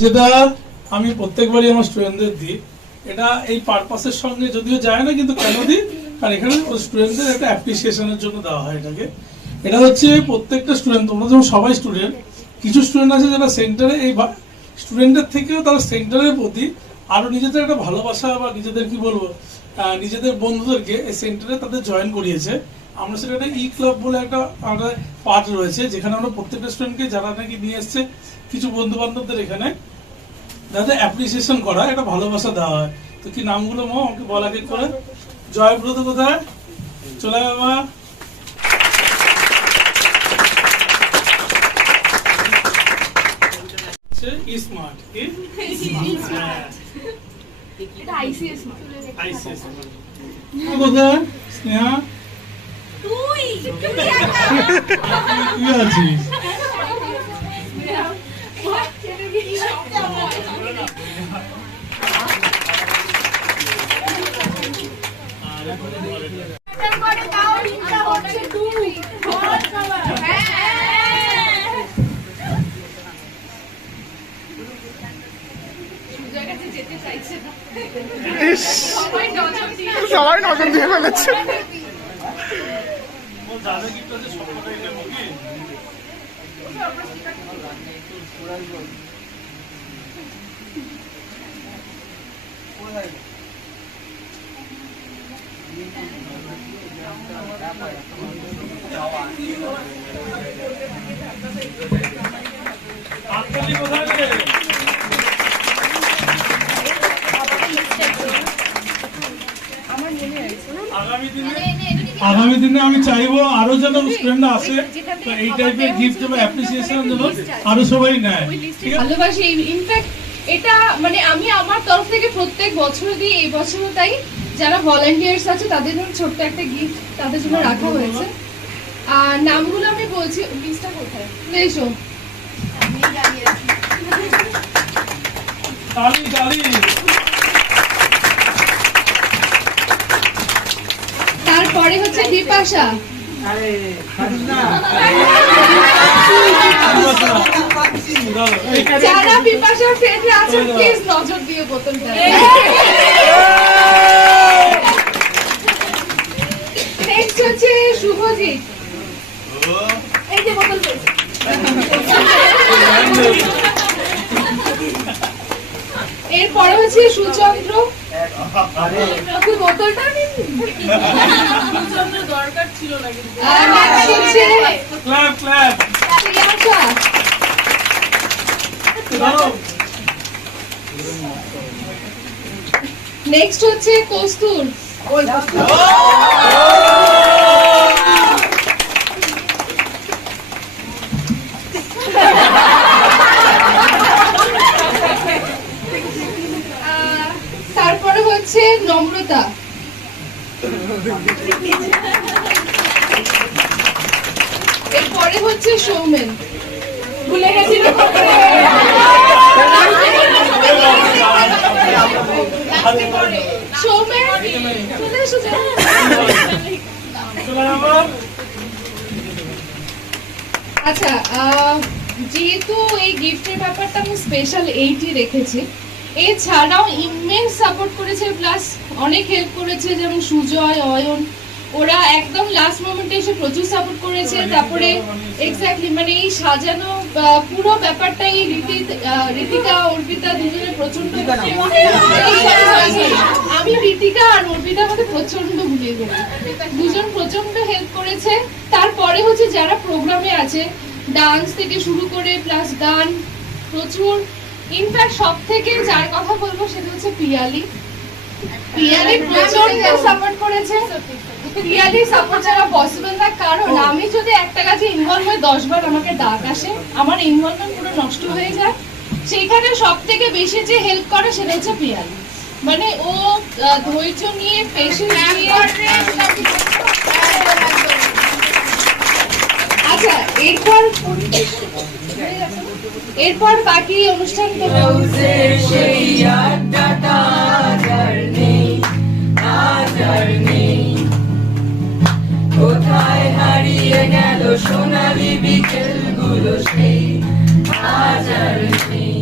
যেটা আমি প্রত্যেকবারই আমার স্টুডেন্টদের দিই, এটা এই পারপাসের সঙ্গে যদিও যায় না, কিন্তু কেন দিই, কারণ এখানে স্টুডেন্টদের একটা অ্যাপ্রিসিয়েশনের জন্য দেওয়া হয় এটাকে। এটা হচ্ছে প্রত্যেকটা স্টুডেন্ট, তোমরা যখন সবাই স্টুডেন্ট, কিছু স্টুডেন্ট আছে যারা সেন্টারে এই স্টুডেন্টের থেকেও তারা সেন্টারের প্রতি আরো নিজেদের একটা ভালোবাসা বা নিজেদের কি বলবো নিজেদের বন্ধুদেরকে এই সেন্টারে তাদের জয়েন করিয়েছে। আমরা সেটা একটা ই ক্লাব বলে একটা আমাদের পার্ট রয়েছে, যেখানে আমরা প্রত্যেকটা স্টুডেন্টকে যারা নাকি নিয়ে এসছে কিছু বন্ধু বান্ধবদের এখানে যাদের অ্যাপ্রিসিয়েশন করা, একটা ভালোবাসা দেওয়া হয়। তো কি নামগুলো মা আমাকে বলা আগে করে? জয়ব্রত কোথায়? চলে বাবা। স্মার্ট কি এটা আইসিএস আইসিএস কোথায়? স্নেহা তুই আছিস? সবাই নজর দিয়ে ফেলেছে। আগামী দিনে আমি চাইবো আরো যেন স্টুডেন্টরা আসে, তো এই টাইপের গিফট বা অ্যাপ্রিসিয়েশন যেন আরো সবাই নেয়। ভালোবাসি। ইনফ্যাক্ট এটা মানে আমি আমার তরফ থেকে প্রত্যেক বছর দিই, এই বছরও তাই। যারা ভলান্টিয়ার্স আছে তাদের জন্য ছোট্ট একটা গিফট তাদের জন্য রাখা হয়েছে। আর নামগুলো আমি বলছি, লিস্টটা কোথায়? এসো। তারপরে হচ্ছে বিপাশা, যারা বিপাশার ফ্রেন্ডরা আছেন প্লিজ নজর দিয়ে বোতলটা। নেক্সট হচ্ছে শুভজিৎ, এই যে বোতল পেয়েছে। এরপরে হচ্ছে সুচন্দ্র, বোতলটা দরকার ছিল না। নেক্সট হচ্ছে কস্তুর, তারপরে হচ্ছে নম্রতা, এরপরে হচ্ছে সৌমেন, ভুলে গেছি সৌমেন চলে এসো। আচ্ছা, যেহেতু এই গিফটের ব্যাপারটা আমি স্পেশাল 80 রেখেছি, এছাড়াও ইমেন্স সাপোর্ট করেছে, প্লাস অনেক হেল্প করেছে, যেমন সুজয়, অয়ন, ওরা একদম লাস্ট মোমেন্টে এসে প্রচুর সাপোর্ট করেছে। তারপরে এক্স্যাক্টলি মানে এই সাজানো পুরো ব্যাপারটাই ঋতিকা অর্পিতা দুজনে প্রচন্ড, আমি ঋতিকা আর অর্পিতার মধ্যে প্রচন্ড ভুলিয়ে গেছি, দুজন প্রচন্ড হেল্প করেছে। তারপরে হচ্ছে যারা প্রোগ্রামে আছে, ডান্স থেকে শুরু করে প্লাস গান প্রচুর। ইনফ্যাক্ট সব থেকে যার কথা বলবো সেটা হচ্ছে পিয়ালি প্রচন্ড সাপোর্ট করেছে। পিয়ালি সাপোর্ট ছাড়া পসিবল না, কারণ আমি যদি একটা কাজে ইনভলভ হই 10 বার আমাকে ডাক আসে, আমার ইনভলভমেন্ট পুরো নষ্ট হয়ে যায়। সেইখানে সব থেকে বেশি যে হেল্প করে সেটা হচ্ছে পিয়ালি, মানে ও ধৈর্য নিয়ে পেশেন্স নিয়ে। আচ্ছা, এরপর বাকি অনুষ্ঠান তো কোথায় হারিয়ে গেল সোনালি বিকেল গুলো, সেই আজ আর নেই।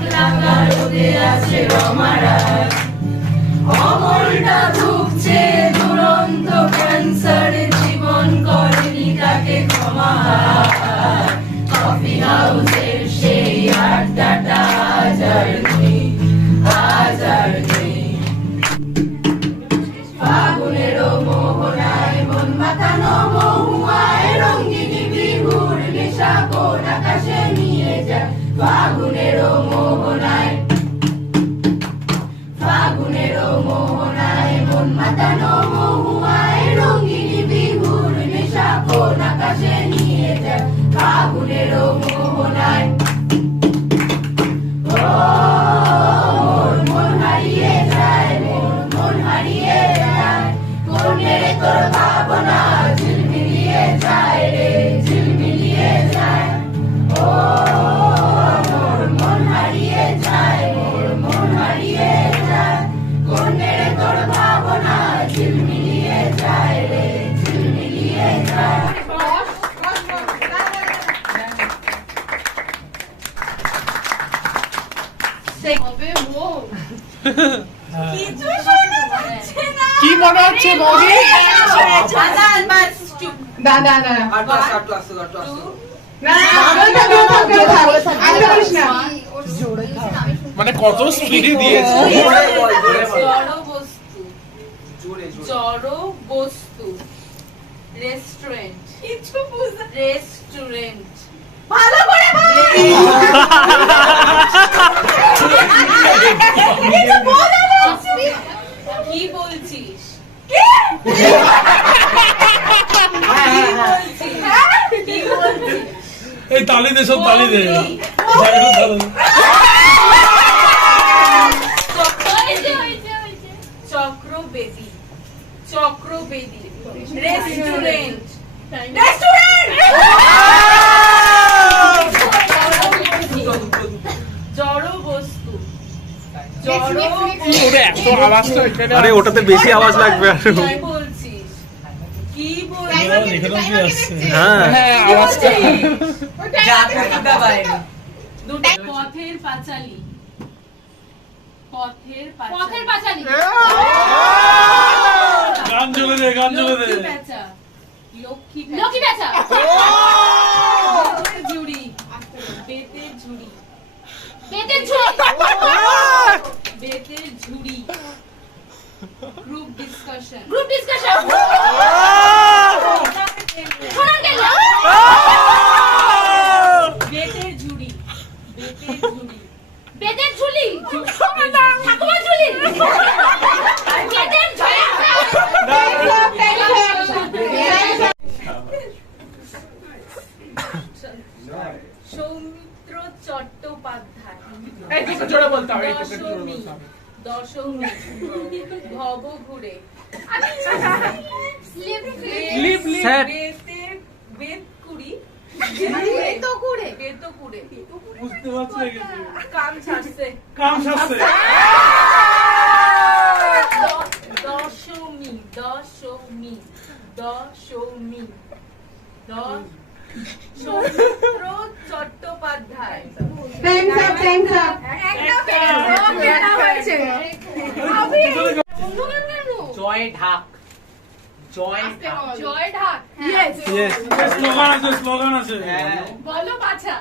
বদলাঙ্গা রোদে আছে রমারাজ অমলটা ভুগছে দুরন্ত ক্যান্সার জীবন করেনি তাকে ক্ষমা কফি হাউসের সেই আড্ডাটা আজ আর নেই আজ আর নেই ফাগুনেরও মোহনায় মন মাতানো মহুয়ায় রঙ্গিনী বিহুর নেশা কোন আকাশে নিয়ে যায় ফাগুনেরও মোহনায় ফাগুনেরও মোহনায় মন মাতানো মহুয়ায় রঙ্গিনী বিহুর নেশা কোন আকাশে নিয়ে যায় ফাগুনেরও মোহনায় মন হারিয়ে যায় মন হারিয়ে যায় কোনের তোর ভাবনা ঝিলমিলিয়ে যায় রে ঝিলমিলিয়ে যায় ও মোর মন হারিয়ে যায় মোর মন হারিয়ে যায় কোনের তোর ভাবনা ঝিলমিলিয়ে যায় রে ঝিলমিলিয়ে যায় হবে ও কিছু শোনা যাচ্ছে না। কি মনে হচ্ছে বৌদি? দাদা, বাস চুপ। দাদা না না মানে কত স্পিডে দিয়েছে। জড় বস্তু রেস্টুরেন্ট কিছু বুঝতে রেস্টুরেন্ট ভালো করে বল। কিছু বল না। কি বলছিস কি বলছিস এই তালি দে, সব তালি দে। চক্রবেদী চক্রবেদী রেস্টুরেন্ট জড় বস্তু ওরে এত আওয়াজটা এখানে। আরে ওটাতে বেশি আওয়াজ লাগবে আরো। কি বলছিস কি বলছিস এখানে কি আসছে? হ্যাঁ হ্যাঁ আওয়াজটা দুটো পথের পাঁচালী পথের পথের পাঁচালী গান চলে দে, গান চলে দে। পেঁচা লক্ষ্মী লক্ষ্মী বেচা বেতের ঝুড়ি বেতের ঝুড়ি বেতের ঝুড়ি বেতের ঝুড়ি গ্রুপ ডিসকাশন গ্রুপ ডিসকাশন শোনা গেল বেতের ঝুড়ি বেতের ঝুড়ি বেতের ঝুলি ঠাকুমার ঝুলি বেতের ঝুলি সৌমিত্র চট্টোপাধ্যায় একটু জোরে বলতে হবে, একটু জোরে দশমী বলতে হবে। দশমী ভব ঘুরে লিপ লিপ স্যার বেতের বেত কুড়ি বেতকুড়ে বেতকুড়ে বুঝতে পারছি না কিছু। কাম ছাড়ছে কাম শাস্তে। দশমী দশমী দশমী সৌমিত্র চট্টোপাধ্যায় জয় ঢাক জয় ঢাক জয় ঢাক ইয়েস স্লোগান আছে, স্লোগান আছে। বলো বাছা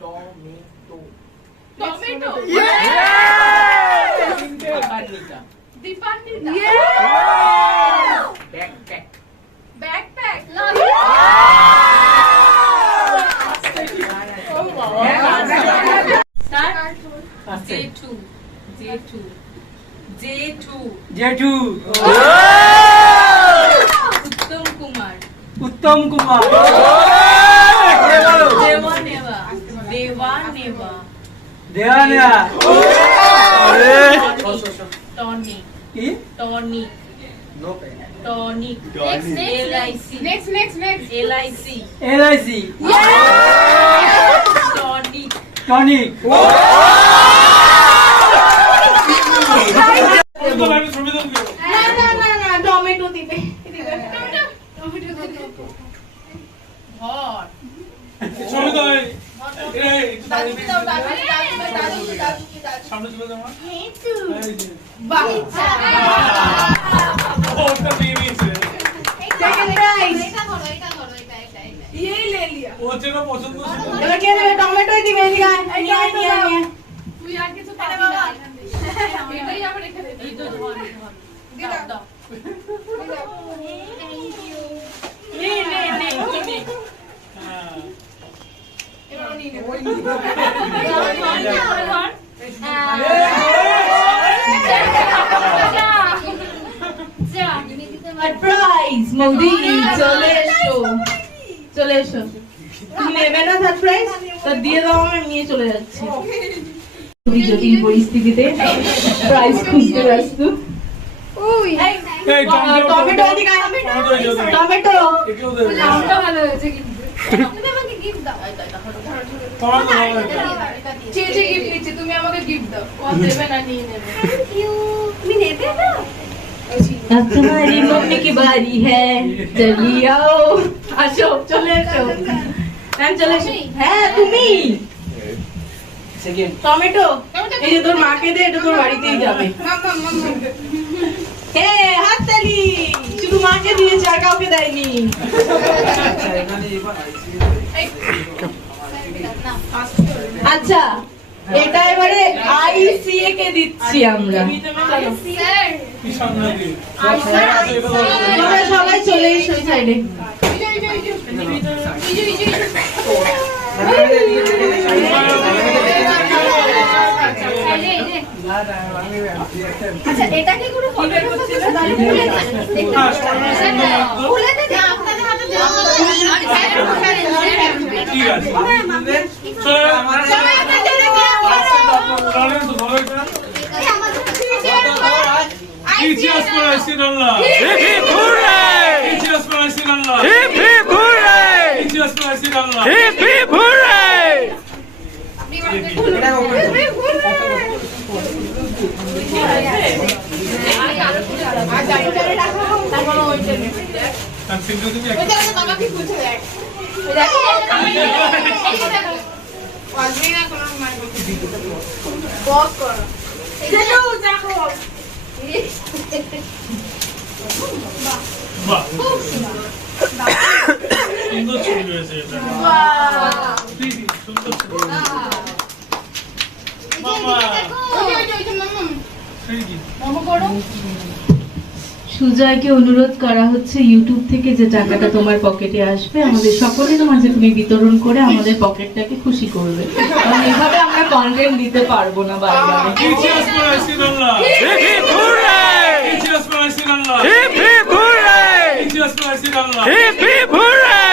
টমেটো দীপান্বিতা ব্যাকপ্যাক ব্যাকপ্যাক জেঠু জেঠু জেঠু জেঠু উত্তম কুমার উত্তম কুমার দেওয়া নেওয়া দেওয়া নেওয়া দেওয়ানিয়া টনিক কি tonic tonic LIC next LIC LIC tonic tonic ছবি দেন কেউ? টমেটো দিবে ভর ছবি দাও এই। দাদুকে দাও, দাদুকে, দাদুকে, দাদুকে, দাদুকে, দাদুকে। সামনে চলে যাও মা। এই তো। এই যে। বাহ। ওটা দিয়ে দিয়েছে। Second prize। এটা ধরো, এটা ধরো, এটা, এটা, এটা। ये ले लिया। ও যেটা পছন্দ ছিল। এবার কে দেবে? টমেটোই দিবে, এদিকে আয়, এদিকে আয়, নিয়ে আয়, নিয়ে আয়। তুই আর কিছু পাবি না এখান থেকে। এটাই আবার এখানে এই তো ধর ধর দাও নে, নে, নে, নে, নে। হ্যাঁ। এবার ও নিয়ে নেবে। সারপ্রাইজ মোদি চলে এসো, চলে এসো। তুমি নেবে না সারপ্রাইজ? তা দিয়ে দাও, আমি নিয়ে চলে যাচ্ছি। খুবই জটিল পরিস্থিতিতে প্রাইজ খুঁজতে ব্যস্ত। এই টমেটো এদিকে আয়। টমেটো এই যে ওদিকে। টমেটো একেও দেবে না। নামটা ভালো হয়েছে কিন্তু। তুমি আমাকে গিফট দাও। টমেটো ভালো হয়েছে। চেয়েছে গিফট নিচ্ছে, তুমি আমাকে গিফট দাও। ও আর দেবে না, নিয়ে নেবে। Thank you. তুমি নেবে না? अब तुम्हारी मम्मी की बारी है, चलिए आओ। আসো, চলে এসো। হ্যাঁ, চলে এসো। হ্যাঁ, তুমি। সেকেন্ড টমেটো এই যে তোর মাকে দে, এটা তোর বাড়িতেই যাবে। হ্যাঁ, হাততালি। শুধু মাকে দিয়েছে, আর কাউকে দেয়নি। আচ্ছা এখানে এবার আচ্ছা, এটা এবারে আইসিএ কে দিচ্ছি আমরা। চলো। স্যার, কি সামনে দিয়ে? তোমরা সবাই চলে এসো এই সাইডে। আচ্ছা, এটা কি কোনো ফটো ছিল? তাহলে খুলে দে। খুলে দে, আপনাদের হাতে দেওয়া হবে। আমি স্যার, ঠিক আছে। চলে লরেন্স ধরো এটা। Cheers for IC Dunlop. Hip hip hurray! Cheers for IC Dunlop. Hip hip hurray! Cheers for IC Dunlop. Hip hip hurray! And finger দিবি একটা। বাহ। সুন্দর ছবি হয়েছে এটা। দিদি, সুন্দর ছবি। মামা। সেই কি? সুজয়কে অনুরোধ করা হচ্ছে ইউটিউব থেকে যে টাকাটা তোমার পকেটে আসবে আমাদের সকলের মাঝে তুমি বিতরণ করে আমাদের পকেটটাকে খুশি করবে, কারণ এভাবে আমরা কন্টেন্ট দিতে পারবো না বারবার। Cheers for IC Dunlop. Hip hip hurray! Cheers for IC Dunlop. Hip hip hurray! Cheers for IC Dunlop. Hip hip hurray!